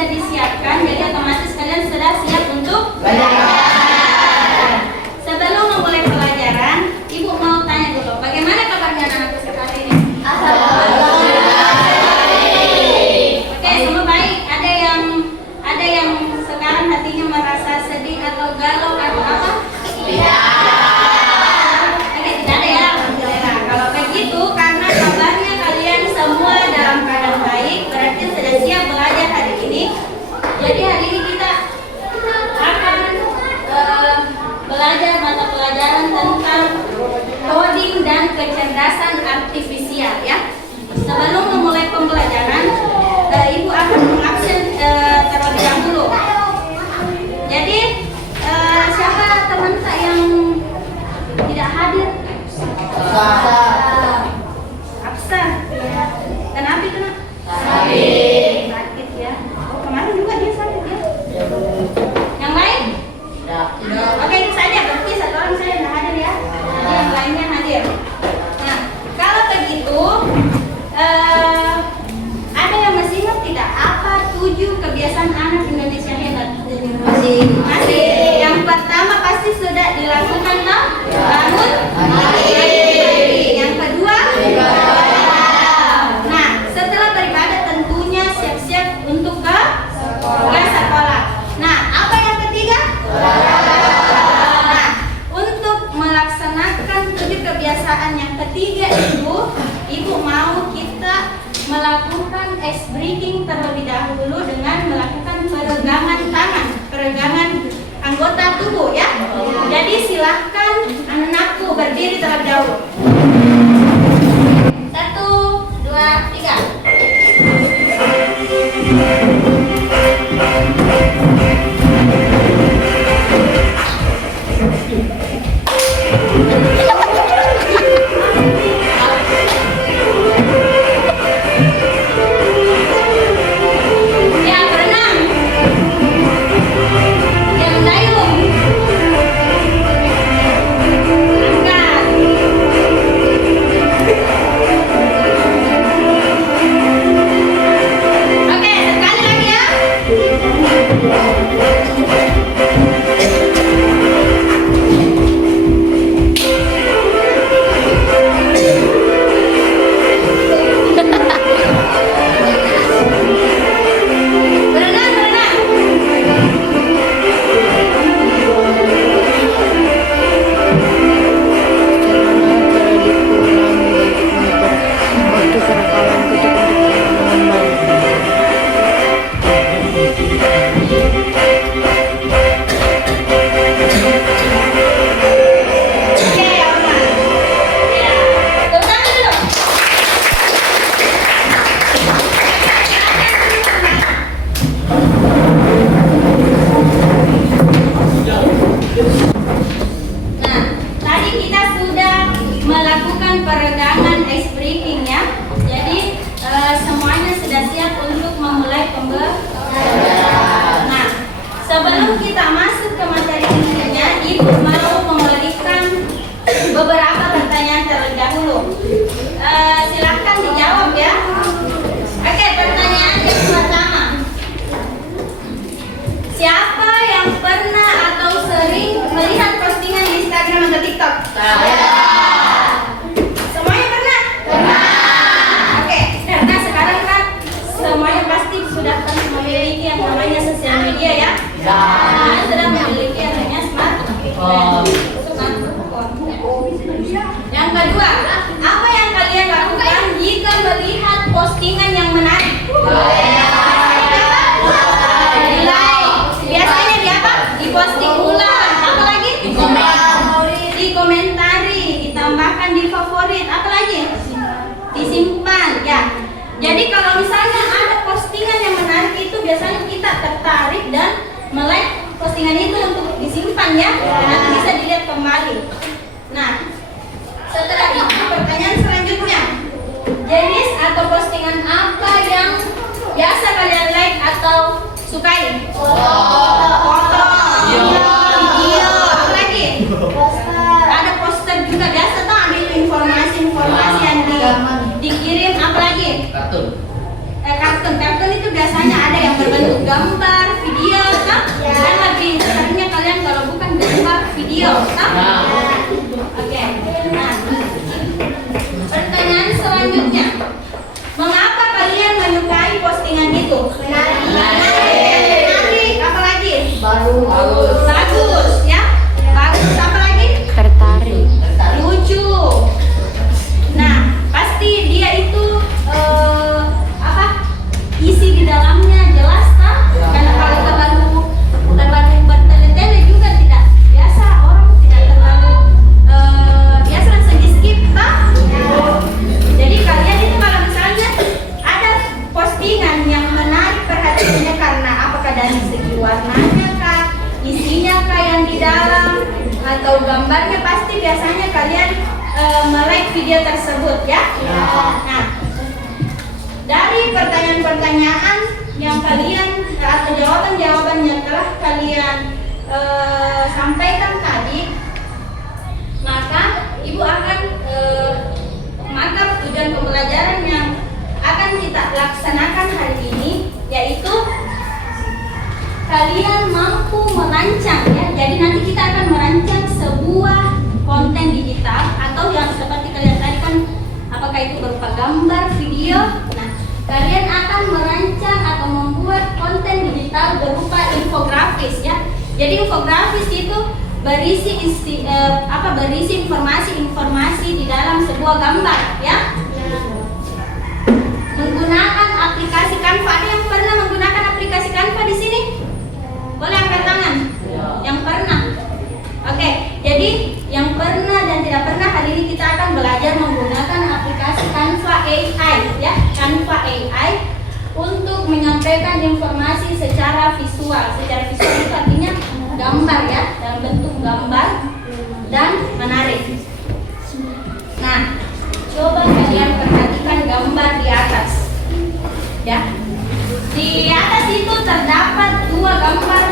sudah disiapkan, jadi otomatis kalian sudah siap untuk belajar. Sebelum memulai pelajaran, Ibu mau tanya dulu, bagaimana kabarnya anak-anakku sekarang ini? Oke, semua baik. Ada yang sekarang hatinya merasa sedih atau galau atau apa? Oke, tidak ada ya, alhamdulillah. Kalau begitu, karena kabarnya kalian semua dalam keadaan baik, berarti sudah siap belajar hari ini. Jadi hari ini kita akan belajar mata pelajaran tentang coding dan kecerdasan artifisial ya. Sebelum memulai pembelajaran, Ibu akan mengabsen terlebih dahulu. Jadi siapa teman saya yang tidak hadir? Absen. Kenapa itu? Sakit ya. Oh, kemarin juga dia sakit ya. Yang lain? Oke, itu saja. Berarti satu orang saya tidak hadir ya. Jadi yang lainnya hadir. Nah, kalau begitu, ada yang masih ingat tidak apa 7 kebiasaan anak Indonesia hebat? Masih. Yang pertama pasti sudah dilakukan toh? Bangun pagi. Yang kedua? Nah, setelah beribadah tentunya siap-siap untuk ke sekolah. Nah, apa yang ketiga? Nah, untuk melaksanakan 7 kebiasaan yang ketiga itu, Ibu mau kita melakukan ice breaking terlebih dahulu dengan melakukan peregangan tangan, peregangan anggota tubuh ya. Jadi silahkan anakku berdiri terlebih dahulu. 1, 2, 3. Ya, berenang. Yang dayung. Angkat. Oke, sekali lagi ya. Berenang, berenang. Oke, aman. Ya, tepuk tangan dulu. Nah, tadi kita sudah melakukan peregangan ice breaking ya. Jadi semuanya sudah siap untuk memulai pembelajaran. Nah, sebelum kita masuk ke materi intinya, Ibu mau memberikan beberapa pertanyaan terlebih dahulu. Silahkan dijawab ya. Oke, pertanyaan yang pertama. Siapa yang pernah atau sering melihat postingan di Instagram atau TikTok? Semuanya pernah? Oke, karena sekarang kan semuanya pasti sudah memiliki yang namanya sosial media ya. Nah, sudah memiliki yang namanya smartphone. Yang kedua, apa yang kalian lakukan jika melihat postingan yang menarik? Like. Biasanya di apa? Diposting ulang. Apa lagi? Dikomentari, ditambahkan di favorit. Apa lagi? Disimpan ya. Jadi kalau misalnya ada postingan yang menarik itu biasanya kita tertarik dan melike postingan itu untuk disimpan ya. Dan nanti bisa dilihat kembali. Nah, setelah itu pertanyaan selanjutnya, jenis atau postingan apa yang biasa kalian like atau sukai? Foto, video, apa lagi? Ada poster juga biasa tuh, ada informasi-informasi yang dikirim, apa lagi? Kartun itu biasanya ada yang berbentuk gambar, video, kan? Kan lebih seringnya kalian kalau bukan gambar, video, kan? Oke. Nah, pertanyaan selanjutnya, mengapa kalian menyukai postingan itu? Menarik, apa lagi? Bagus, ya. Bagus, apa lagi? Tertarik. Lucu. Nah, pasti dia itu isi di dalamnya jelas, kan? Karena kalau terlalu bertele-tele juga tidak biasa, orang tidak terlalu biasa langsung di skip, kan? Jadi kalian itu kalau misalnya ada postingan yang menarik perhatiannya karena apakah dari segi warnanya kah, isinya kah yang di dalam, atau gambarnya, pasti biasanya kalian like video tersebut, ya. Nah, dari pertanyaan-pertanyaan yang kalian atau jawaban-jawaban yang telah kalian sampaikan tadi, maka ibu akan maka tujuan pembelajaran yang akan kita laksanakan hari ini yaitu kalian mampu merancang, ya. Jadi nanti kita akan merancang sebuah konten digital atau yang seperti kalian tadi kan, apakah itu berupa gambar, video. Nah, kalian akan merancang atau membuat konten digital berupa infografis, ya. Jadi infografis itu berisi informasi di dalam sebuah gambar, ya. Menggunakan aplikasi Canva. Ada yang pernah menggunakan aplikasi Canva di sini? Boleh angkat tangan. Yang pernah. Oke, jadi yang pernah dan tidak pernah, hari ini kita akan belajar menggunakan aplikasi Canva AI, ya. Canva AI untuk menyampaikan informasi secara visual. Secara visual itu artinya gambar, ya, dalam bentuk gambar dan menarik. Nah, coba kalian perhatikan gambar di atas, ya. Di atas itu terdapat dua gambar.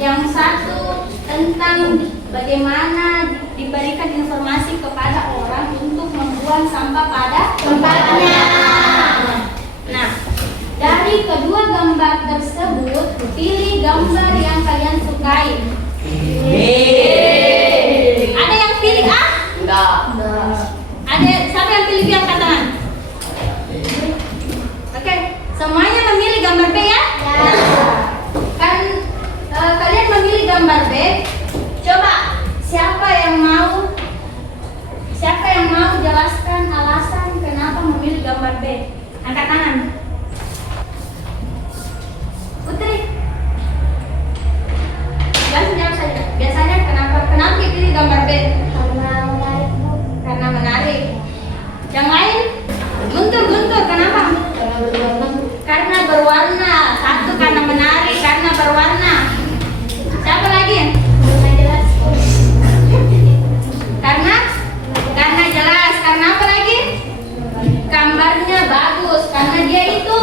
Yang satu tentang bagaimana diberikan informasi kepada orang untuk membuang sampah pada tempatnya. Nah, dari kedua gambar tersebut, pilih gambar yang kalian sukai. Ada yang pilih A? Enggak. Ada siapa yang pilih B, angkat tangan? Oke, semuanya memilih gambar B, ya? Kan kalian memilih gambar B. Coba siapa yang mau jelaskan alasan kenapa memilih gambar B? Angkat tangan. Putri. Langsung jawab saja. Biasanya kenapa pilih gambar B? Karena menarik. Yang lain? Guntur, kenapa? Karena berwarna. Satu karena menarik, karena berwarna. Siapa lagi? Karena jelas. Karena apa lagi? Gambarnya bagus. Karena dia itu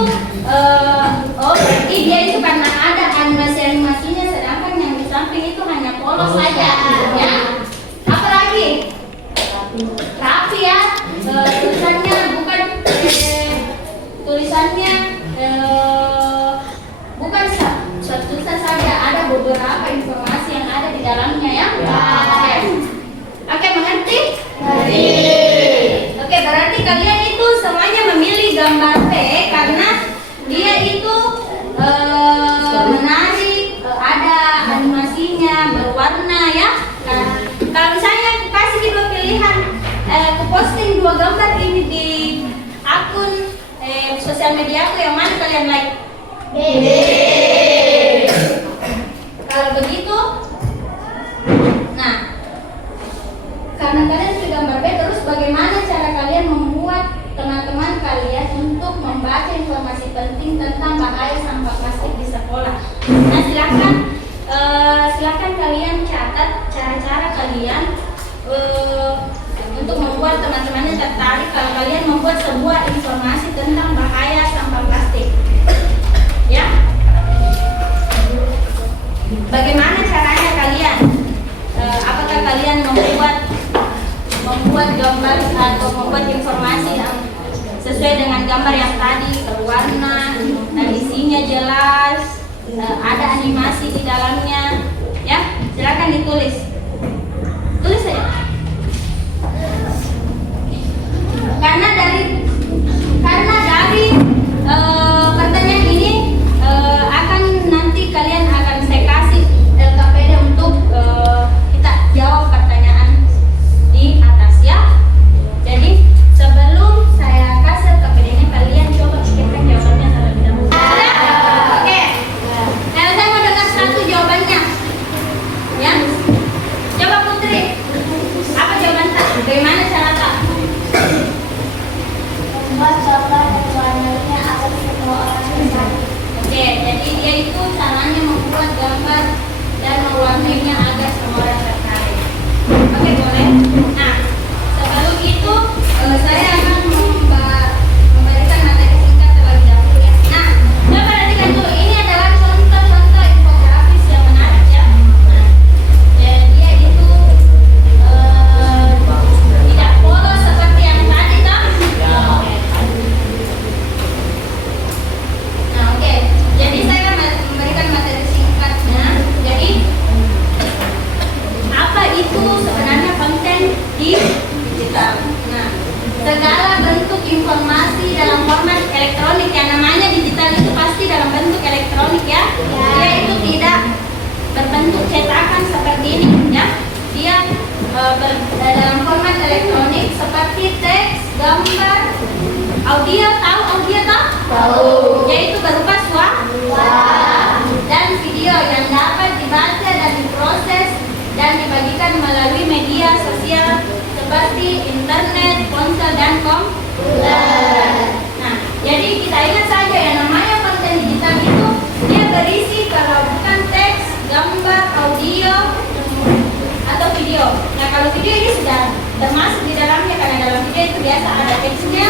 berarti dia itu karena ada animasinya, sedangkan yang di samping itu hanya polos saja, ya. Apa lagi? Rapi, ya. Tulisannya bukan bukan tulisan saja, ada beberapa informasi yang ada di dalamnya, ya. Oke, mengerti? Oke, berarti kalian itu semuanya memilih gambar B karena dia itu menarik, ada animasinya, berwarna, ya. Kalau misalnya aku kasih dua pilihan, aku posting dua gambar ini di akun sosial media aku, yang mana kalian like? Kalau begitu, nah, karena kalian pilih gambar B, terus bagaimana cara kalian membuat teman-teman kalian untuk membaca informasi penting tentang bahaya sampah plastik di sekolah? Nah, silakan kalian catat cara-cara kalian untuk membuat teman-temannya tertarik kalau kalian membuat sebuah informasi tentang bahaya sampah plastik, ya. Bagaimana caranya kalian? Apakah kalian membuat gambar atau membuat informasi yang sesuai dengan gambar yang tadi, berwarna dan isinya jelas, ada animasi di dalamnya, ya. Silakan ditulis. Tulis saja. Karena dari pertanyaan ini akan nanti kalian akan saya kasih LKPD untuk kita jawab pertanyaan di atas, ya. Jadi sebelum saya kasih LKPD-nya, kalian coba pikirkan jawabannya terlebih dahulu. Oke. Nah, saya mau dengar satu jawabannya. Ya. Coba Putri. Apa jawaban tak? Bagaimana cara tak? Membuat gambar dan warnanya agar semua orang bisa. Oke, jadi dia itu caranya membuat gambar dan mewarnainya agar semua orang tertarik. Oke, boleh. Nah, sebelum itu saya akan memberikan materi singkat terlebih dahulu, ya. Nah, coba perhatikan dulu. Ini adalah contoh-contoh infografis yang menarik, ya. Nah, dia itu tidak polos seperti yang tadi, toh? Nah, oke. Jadi saya akan memberikan materi singkatnya. Jadi apa itu sebenarnya konten di digital? Nah, segala bentuk informasi dalam format elektronik, yang namanya digital itu pasti dalam bentuk elektronik, ya. Dia itu tidak berbentuk cetakan seperti ini, ya. Dia dalam format elektronik seperti teks, gambar, audio. Tahu audio toh? Tahu. Yaitu berupa suara dan video yang dapat dibaca dan diproses dan dibagikan melalui media sosial seperti internet, ponsel, dan komputer. Nah, jadi kita ingat saja yang namanya konten digital itu dia berisi kalau bukan teks, gambar, audio, atau video. Nah, kalau video ini sudah termasuk di dalamnya, karena dalam video itu biasa ada teksnya,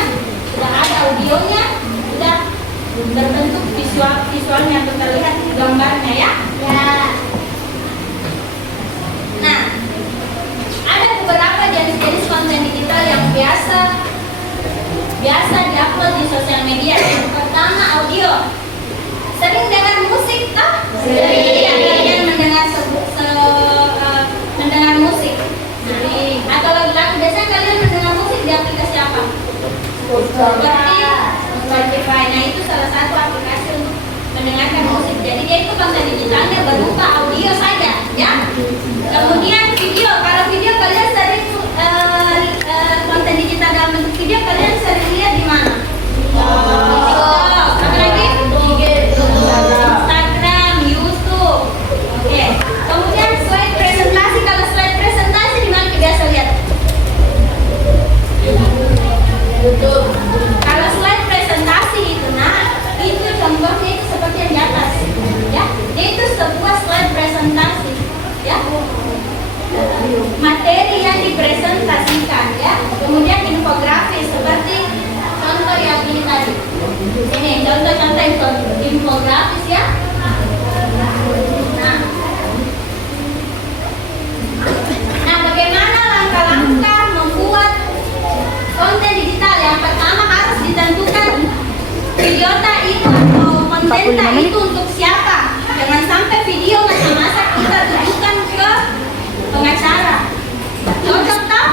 sudah ada audionya, sudah berbentuk visualnya atau terlihat gambarnya, ya. Nah, ada beberapa jenis-jenis konten digital yang biasa diupload di sosial media. Yang pertama, audio. Sering dengar musik, kah? Sering. Kalian mendengar mendengar musik. Sering. Atau lagu-lagu, biasanya kalian mendengar musik di aplikasi apa? Seperti Spotify. Nah, itu salah satu aplikasi untuk mendengarkan musik. Jadi dia itu konten digitalnya berupa audio saja, ya. Kemudian video. Kalau video kalian sering konten digital dalam bentuk video kalian sering lihat di mana? TikTok. Apa lagi? Instagram, YouTube. Oke. Kemudian slide presentasi. Kalau slide presentasi di mana kita biasa lihat? YouTube. Kalau slide presentasi itu, nah, itu contohnya itu seperti yang di atas, ya. Itu sebuah slide presentasi, ya. Materi yang dipresentasikan, ya. Kemudian infografis seperti contoh yang ini tadi. Ini contoh-contoh infografis, ya. Nah, bagaimana langkah-langkah membuat konten digital? Yang pertama harus ditentukan videota itu atau kontenta itu untuk siapa. Jangan sampai video masa-masa kita tujukan ke pengacara. Cocok tak?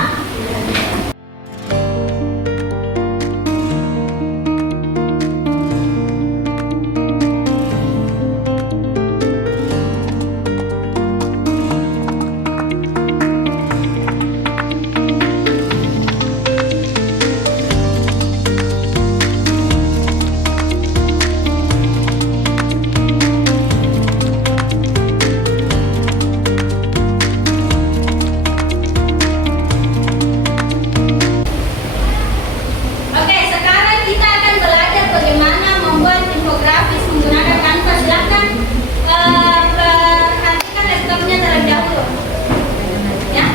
Oke, sekarang kita akan belajar bagaimana membuat infografis menggunakan Canva. Silakan perhatikan laptopnya terlebih dahulu, ya.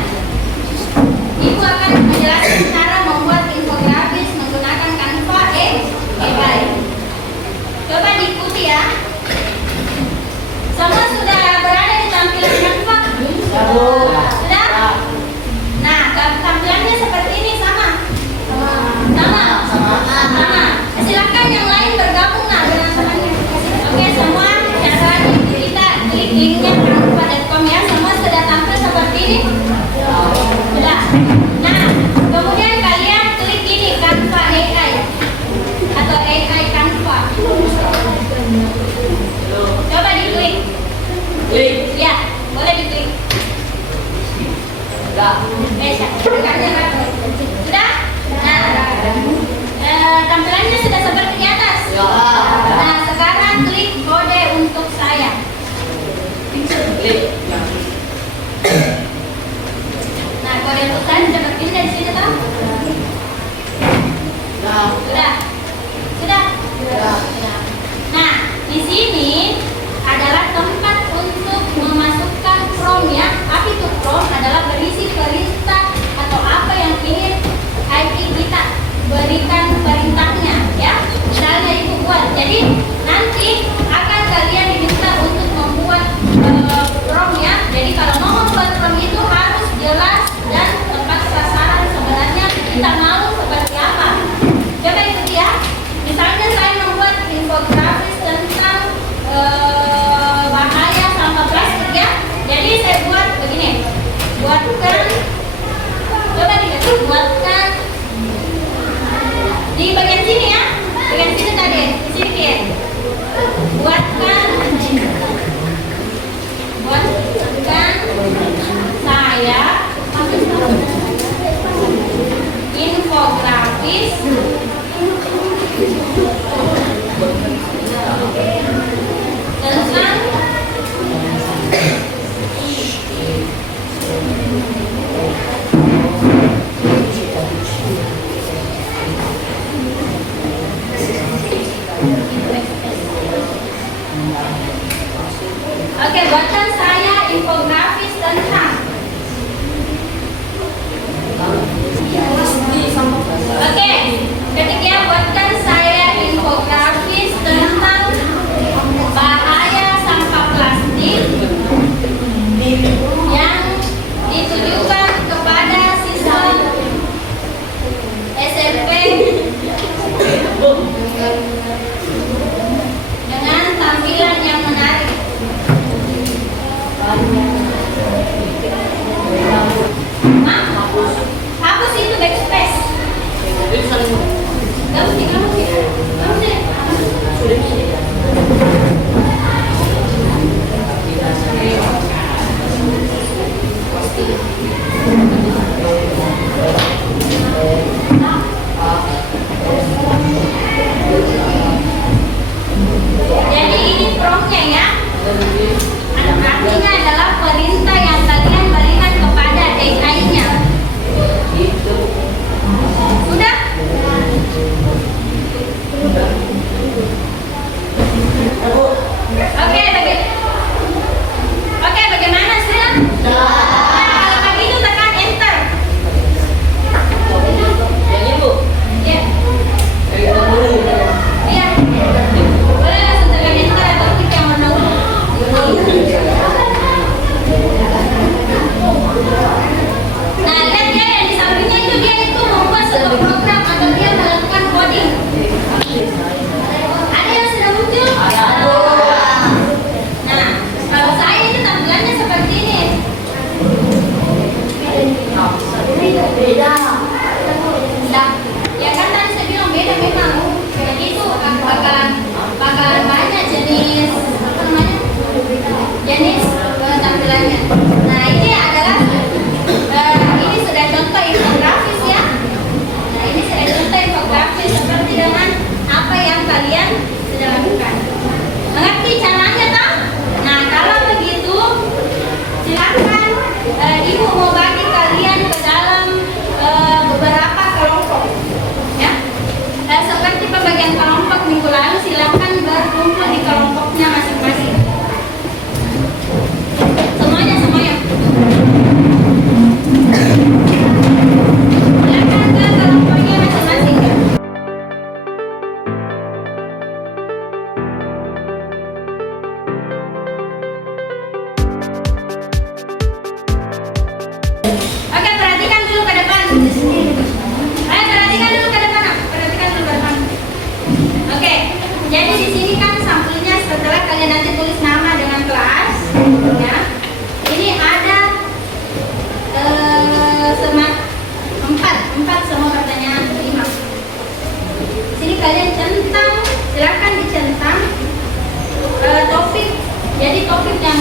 Ibu akan menjelaskan cara membuat infografis menggunakan Canva AI. Coba diikuti, ya. Semua sudah berada di tampilan Canva? Sudah? Nah, tampilannya seperti ini, sama? Sama. Silakan yang lain bergabung, nah, dengan temannya. Oke, semua caranya Ya, boleh diklik. Sudah? Nah, tampilannya sudah seperti di atas. Nah, sekarang klik kode untuk saya. Nah, kode untuk saya sudah berpindah di sini toh? Sudah? Sudah? Nah, di sini adalah tempat untuk memasukkan prompt ya. Apa itu prompt? Adalah berisi perintah atau apa yang ingin IT kita berikan perintahnya ya. Misalnya ibu buat. Jadi nanti akan kalian diminta untuk membuat prompt ya. Jadi kalau mau membuat prompt itu harus jelas dan tepat sasaran sebenarnya kita mau seperti apa. Coba ikuti ya. Misalnya saya membuat infografis tentang bahaya sampah plastik ya. Jadi saya buat begini. Buatkan, coba lihat, buatkan di bagian sini ya. Bagian sini tadi, di sini ya. Buatkan saya infografis tentang Oke, buatkan saya infografis tentang. Oke, ketik ya, buatkan saya infografis tentang bahaya sampah plastik yang ditujukan kepada siswa SMP dengan tampilan yang menarik. Hapus itu backspace. Kamu sih. Jadi ini promptnya ya. Artinya adalah perintah yang kalian berikan kepada AI-nya. Sudah? Oke, bagaimana sudah? Nah, kalau begitu tekan enter. Ya. Iya. Boleh langsung tekan enter atau klik yang warna ungu. Nah, lihat ya yang di sampingnya itu dia itu membuat suatu program atau dia melakukan coding. Ada yang sudah muncul? Nah, kalau saya itu tampilannya seperti ini. Beda. Ya kan tadi saya bilang beda memang. Jadi itu bakalan banyak jenis apa namanya? Jenis tampilannya. Nah, ini adalah ini sudah contoh infografis ya. Nah, ini sudah contoh infografis seperti dengan apa yang kalian sudah lakukan. Mengerti caranya toh? Nah, kalau begitu silakan ibu mau bagi kalian ke dalam beberapa kelompok ya. Seperti pembagian kelompok minggu lalu, silakan berkumpul di kelompoknya masing-masing. Semuanya. Silakan ke kelompoknya masing-masing. Oke, perhatikan dulu ke depan. Ayo perhatikan dulu ke depan. Oke, jadi di sini kan sampulnya setelah kalian nanti tulis nama dengan kelas, ya. Ini ada empat semua pertanyaan 5. Di sini kalian centang, silakan dicentang topik. Jadi topik yang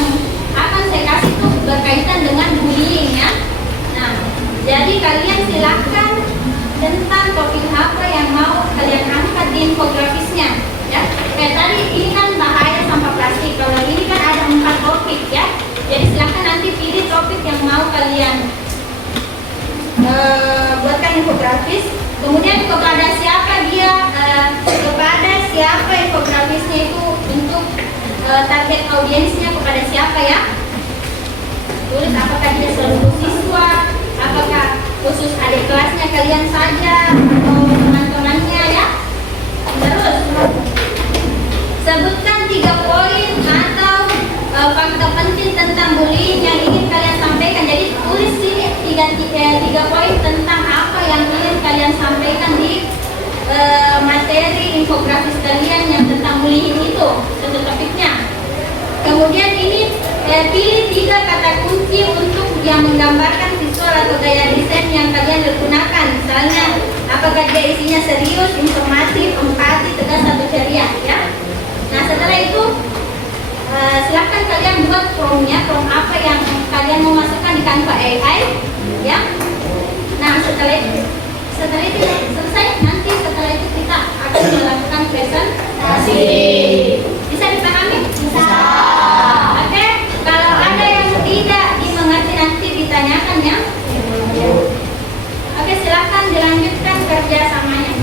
infografis. Kemudian kepada siapa infografisnya itu, untuk target audiensnya kepada siapa ya. Tulis apakah dia seluruh siswa, apakah khusus adik kelasnya kalian saja atau teman-temannya ya. Terus sebutkan 3 poin atau fakta penting tentang bullying yang ingin kalian sampaikan. Jadi tulis sini 3 poin tentang apa yang ingin kalian sampaikan di materi infografis kalian yang tentang bullying itu, satu topiknya. Kemudian ini pilih 3 kata kunci untuk yang menggambarkan visual atau gaya desain yang kalian gunakan. Misalnya, apakah dia isinya serius, informatif, empati, tegas, atau ceria ya. Nah, setelah itu silahkan kalian buat promnya, prom apa yang kalian mau masukkan di Canva AI ya. Nah, setelah itu selesai, nanti setelah itu kita akan melakukan presentasi. Bisa dipahami? Bisa. Oke, kalau ada yang tidak dimengerti nanti ditanyakan ya. Oke, silakan dilanjutkan kerjasamanya.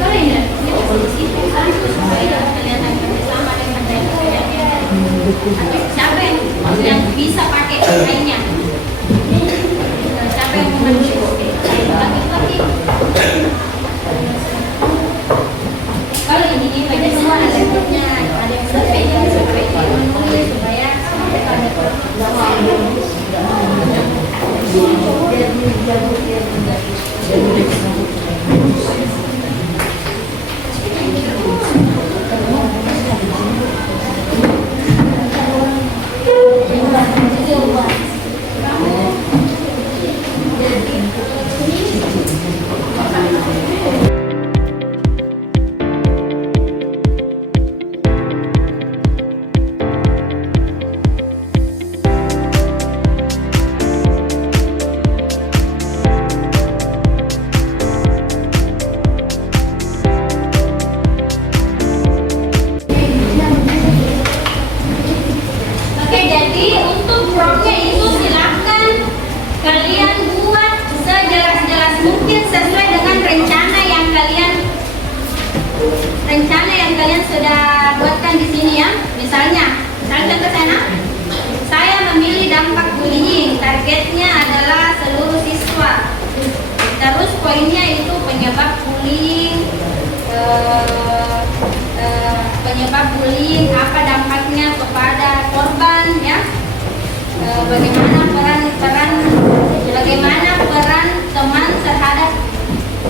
Kalau ini supaya kelihatan kerjasama dengan siapa yang bisa pakai lainnya? Siapa yang memandu? Lagi-lagi. Kalau ini baca semua ada laptopnya, ada yang survei menulis supaya rencana yang kalian sudah buatkan di sini ya. Misalnya, contoh ke sana. Saya memilih dampak bullying. Targetnya adalah seluruh siswa. Terus poinnya itu penyebab bullying, apa dampaknya kepada korban ya. Bagaimana peran teman terhadap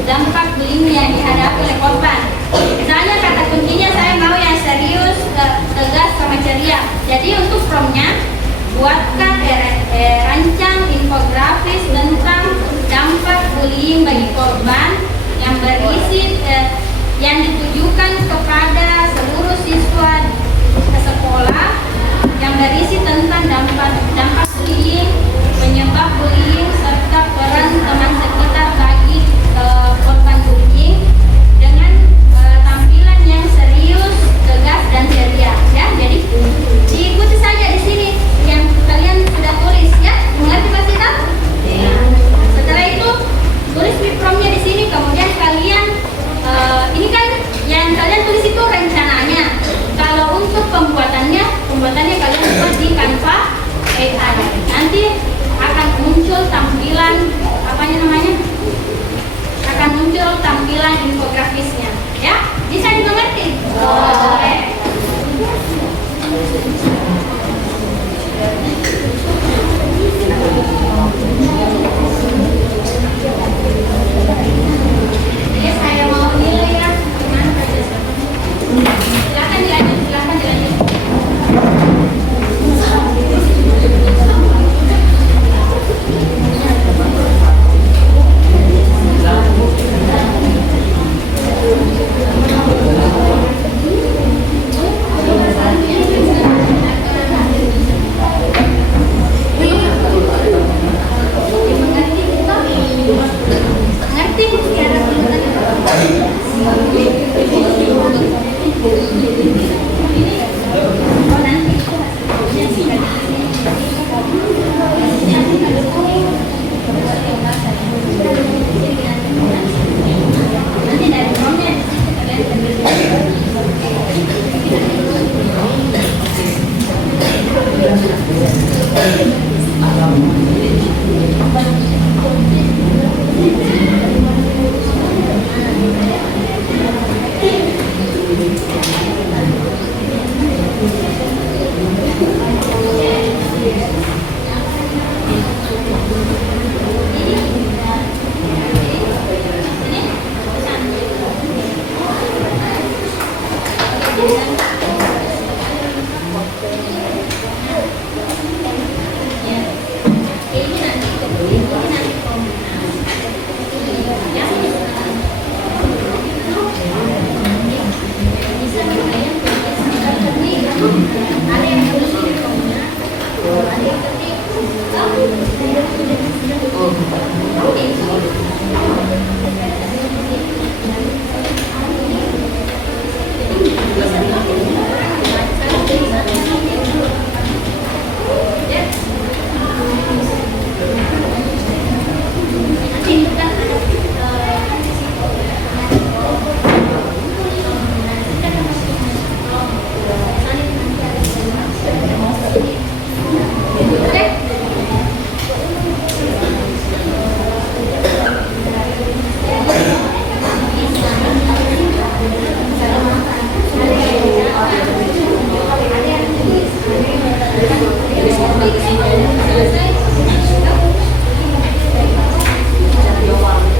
dampak bullying yang dihadapi oleh korban. Misalnya kata kuncinya saya mau yang serius, tegas, sama ceria. Jadi untuk promnya buatkan rancang infografis tentang dampak bullying bagi korban yang berisi yang ditujukan kepada seluruh siswa sekolah, yang berisi tentang dampak bullying, penyebab bullying, serta peran teman sekitar bagi korban bullying dengan tampilan yang serius, ada yang tulis di promnya, ada yang ketik.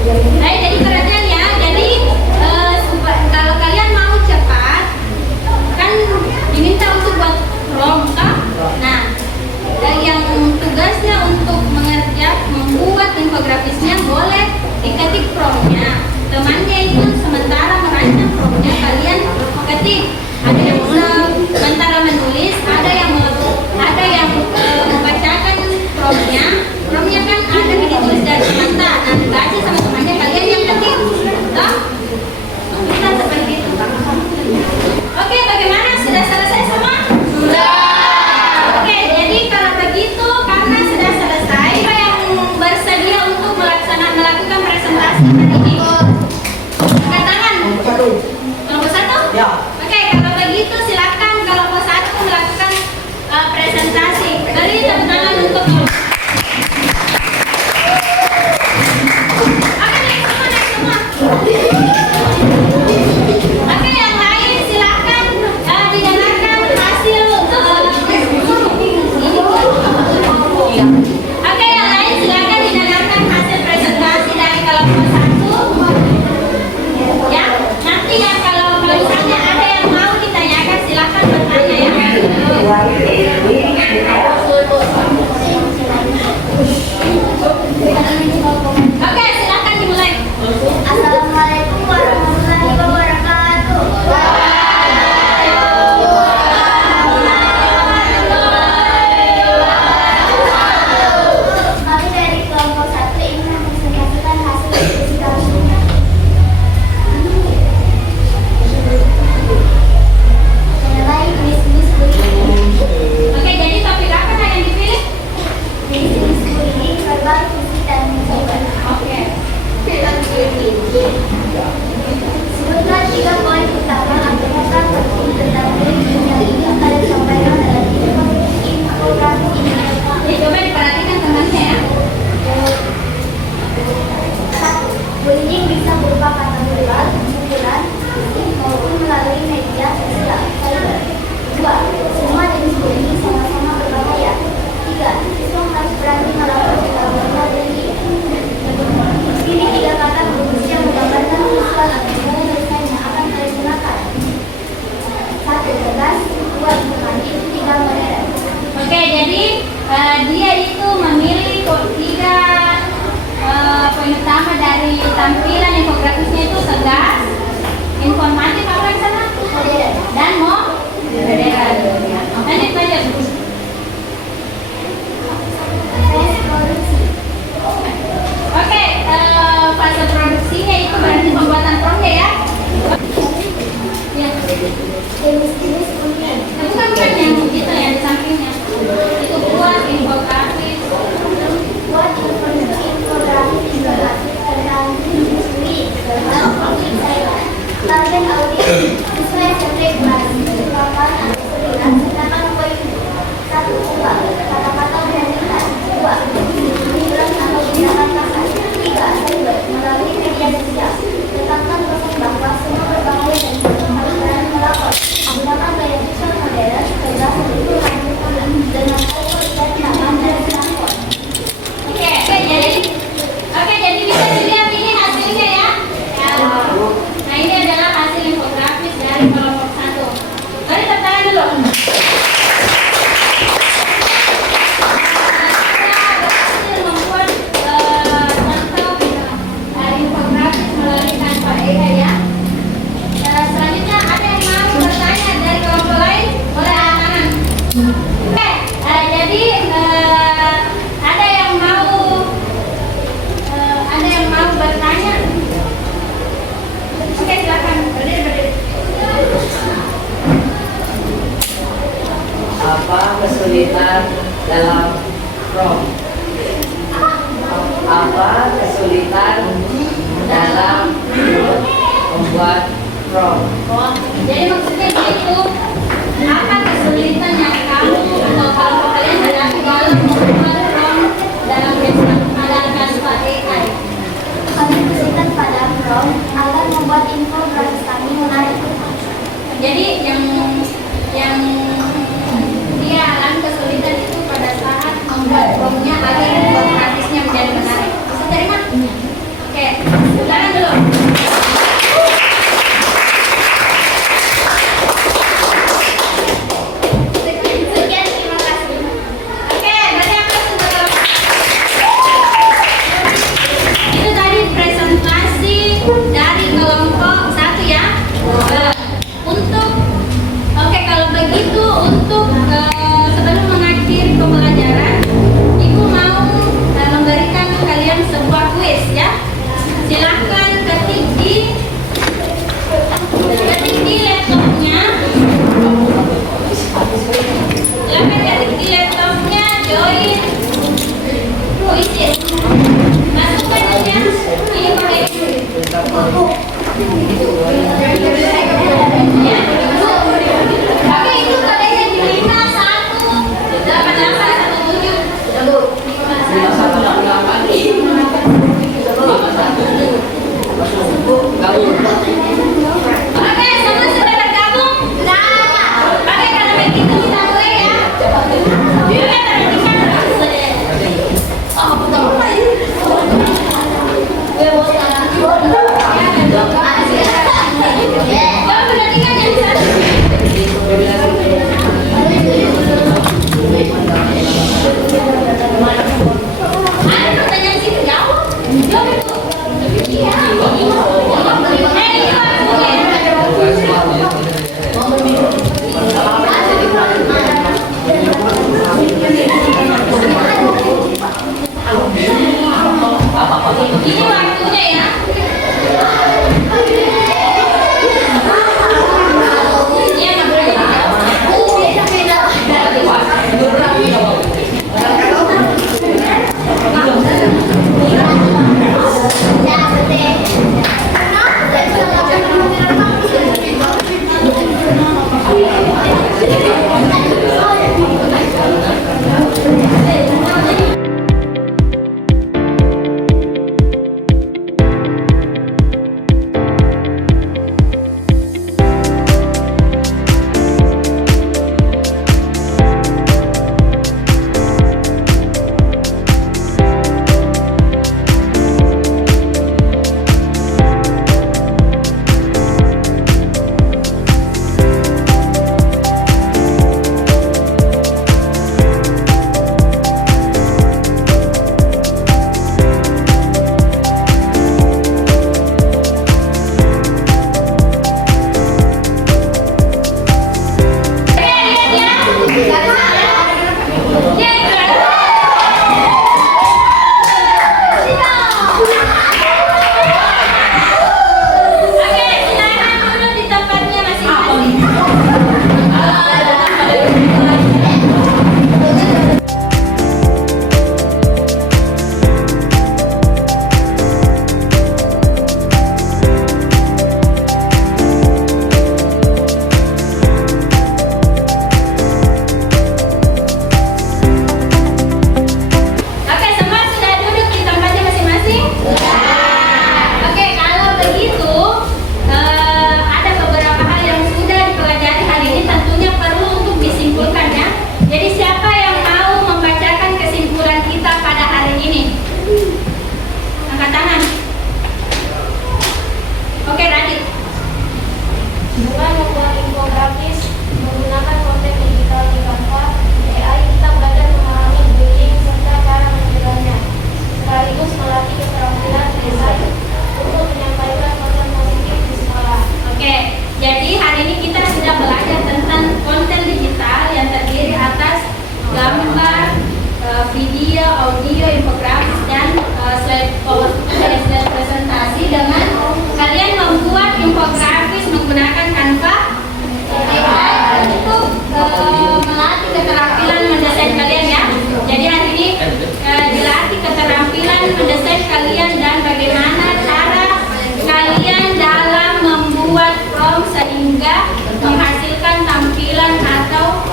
Jadi perhatian ya, jadi kalau kalian mau cepat, kan diminta untuk buat prom kan? Nah, yang tugasnya untuk membuat infografisnya boleh diketik promnya. Temannya itu sementara merancang promnya kalian ketik. Ada yang sementara menulis, ada yang membacakan promnya. Promnya kan ada ditulis dari Samantha, nah dibaca sama temannya kalian yang ketik. Toh? Kita seperti itu. Oke, bagaimana? Sudah selesai semua? Sudah. Oke, jadi kalau begitu karena sudah selesai, siapa yang bersedia untuk melakukan presentasi hari ini? Angkat tangan. Kelompok satu? Ya. Oke, kalau begitu silakan kelompok satu melakukan presentasi. Beri tepuk tangan untuk Oke, yang lain silakan didengarkan hasil Oke, yang lain silakan didengarkan hasil presentasi dari kelompok satu. Ya, nanti ya kalau misalnya ada yang mau ditanyakan silakan bertanya ya. Oke, silakan dimulai. Assalamualaikum warahmatullahi wabarakatuh. Kami dari kelompok 1 ingin mempresentasikan hasil diskusi kami. Mengenai bisnis bullying. Oke, jadi topik apa yang dipilih? Bisnis bullying, verbal, fisik, dan mental. Oke. Sebutlah 3 poin utama apakah penting tentang bullying yang ingin kalian sampaikan dalam infografis ini. Ya, coba diperhatikan temannya ya. 1. Bullying bisa berupa kata verbal, pukulan, fisik, maupun melalui media sosial. 2. Semua jenis bullying sama-sama berbahaya. 3. Siswa harus berani melakukan tindakan bullying. Pilih 3 kata berfungsi yang menggambarkan visual atau tulisan yang akan kalian gunakan. 1. Tegas, 2. Informatif, 3. Modern. Oke, jadi dia itu memilih 3 poin utama dari tampilan infografisnya itu tegas, informatif apa yang sana? Modern. Dan modern. Lanjut aja. Fase produksi. Oke, fase produksinya itu berarti pembuatan promnya ya. Ya. Jenis-jenis bullying. Bukan yang gitu ya di sampingnya. Itu buat infografis. Buat infografis tentang jenis bullying. Target audiens sesuai subjek kelas. Apa kesulitan dalam prom? Apa kesulitan dalam membuat prom? Oh, jadi maksudnya itu apa kesulitan yang kamu atau kalau kalian hadapi dalam membuat prom dalam Vespa AI? Kami kesulitan pada prom agar membuat infografis kami menarik. Jadi yang dia alami kesulitan itu pada saat membuat promnya agar membuat grafisnya menjadi menarik. Bisa terima? Oke, silakan dulu. Sekian, terima kasih. Oke, berarti aku sudah. Itu tadi presentasi dari kelompok 1 ya. Kalau begitu untuk sebelum mengakhiri pembelajaran, Ibu mau memberikan kalian sebuah kuis ya. Silakan ketik di laptopnya. Join kuisis. Masukkan ya. Ini pakai ya. Oke, itu kodenya di 5187. Oke, semua sudah bergabung? Oke, kalau begitu kita mulai ya. Oke, ada pertanyaan situ jawab. Jawab itu. Iya. Ini waktunya ya. Iya, nggak boleh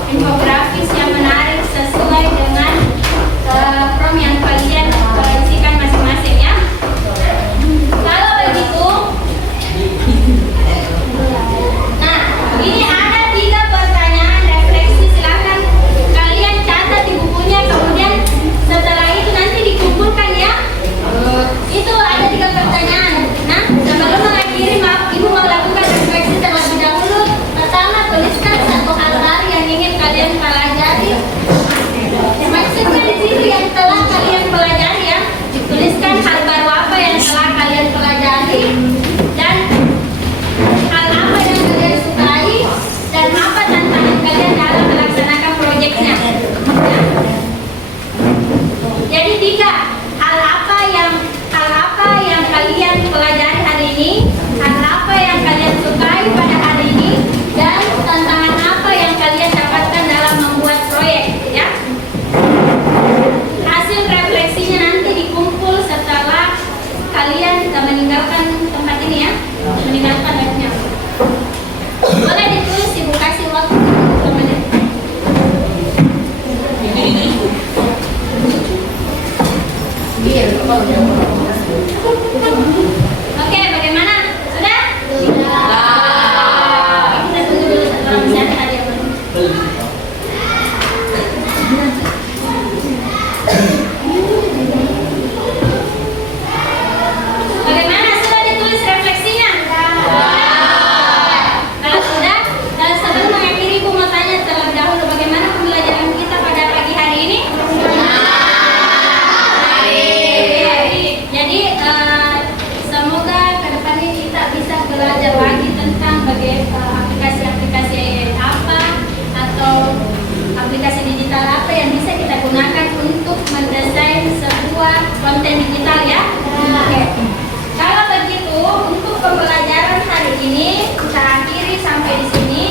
infografis yang menarik sesuai dengan prom yang kalian isikan masing-masing ya. Kalau begitu, nah ini ada 3 pertanyaan refleksi, silakan kalian catat di bukunya, kemudian setelah itu nanti dikumpulkan ya. Itu ada 3 pertanyaan. Nah, sebelum mengakhiri, maaf, Ibu mau lakukan refleksi terlebih dahulu. Pertama, tuliskan 1 hal-hal yang ingin kalian pelajari. Maksudnya di situ yang telah kalian pelajari ya. Tuliskan hal baru apa yang telah kalian pelajari dan hal apa yang kalian sukai dan apa tantangan kalian dalam melaksanakan proyeknya. Jadi 3 hal apa yang kalian pelajari hari ini, hal apa yang kalian sukai pada hari ini, dan tantangan apa yang kalian dapatkan dalam membuat proyek ya. Hasil refleksinya nanti dikumpul setelah kalian meninggalkan tempat ini ya, meninggalkan labnya. Boleh ditulis, Ibu kasih waktu 10 menit. Oke, bagaimana? Sudah? Kita tunggu dulu setelah misalnya tadi apa? Bagaimana? Sudah ditulis refleksinya? Kalau sudah, dan sebelum mengakhiri Ibu mau tanya terlebih dahulu, bagaimana pembelajaran kita pada pagi hari ini? Jadi semoga kedepannya kita bisa belajar lagi tentang aplikasi-aplikasi apa atau aplikasi digital apa yang bisa kita gunakan untuk mendesain sebuah konten digital ya. Oke. Kalau begitu untuk pembelajaran hari ini kita akhiri sampai di sini.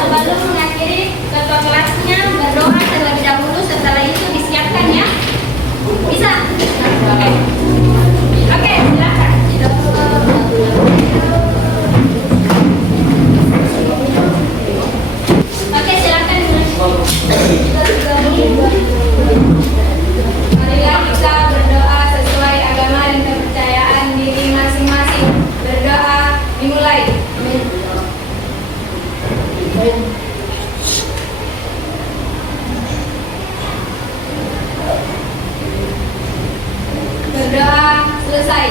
Sebelum mengakhiri, ketua kelasnya berdoa terlebih dahulu, setelah itu disiapkan ya. Bisa? Oke. Oke, silakan. Oke, silakan. Marilah kita berdoa sesuai agama dan kepercayaan diri masing-masing. Berdoa dimulai. Berdoa selesai.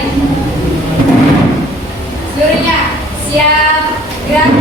Seluruhnya siap, gerak.